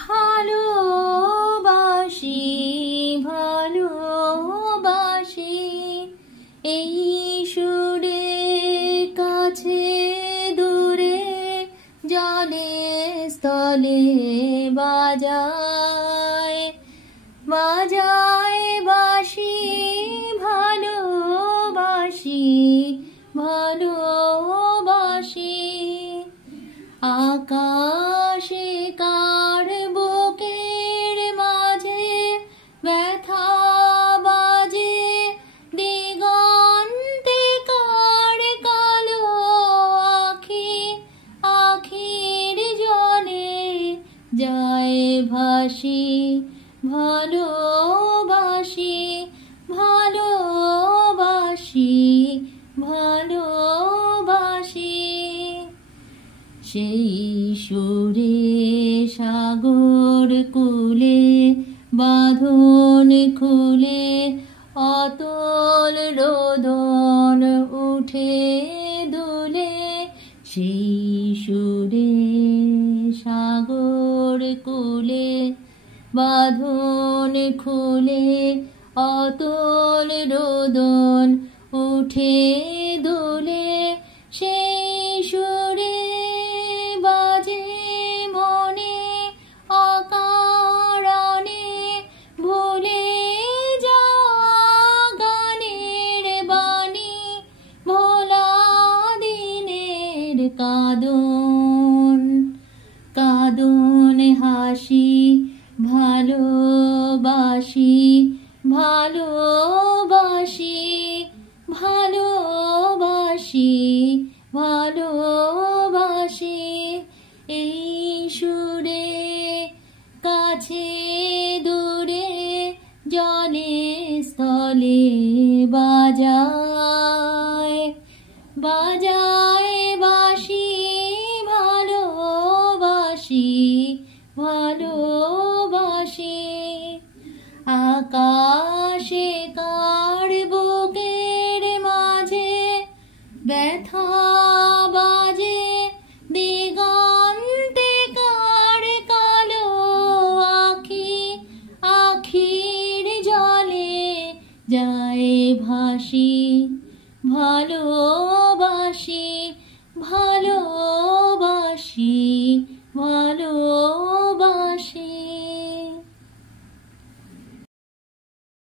ভালোবাসি ভালোবাসি এই সুরে কাছে দূরে জলে স্থলে বাজায় বাজায় বাঁশি ভালোবাসি ভালোবাসি আকাশে কার বুকের মাঝে ব্যথা বাজে দিগন্তে কার কালো আখি আখির জলে যায় ভাসি ভালোবাসি ভালোবাসি ভালোবাসি সেই সুরে সাগর কূলে বাঁধন খুলে অতল রোদন উঠে দুলে সেই সুরে সাগর কূলে বাঁধন খুলে অতল রোদন উঠে দুলে সেই সুরে বাজে মনে অকারণে ভুলে যাওয়া গানের বাণী ভোলা দিনের কাঁদন কাঁদন হাসি ভালোবাসি ভালোবাসি ভালোবাসি ভালোবাসি এই সুরে কাছে দূরে জলে স্থলে বাজায় বাজায় বাঁশি ভালোবাসি ভালোবাসি আকাশে কার বুকের মাঝে ব্যথা বাজে দিগন্তে কার কালো আখি আখির জলে যায় ভাসি ভালোবাসি ভালোবাসি ভালো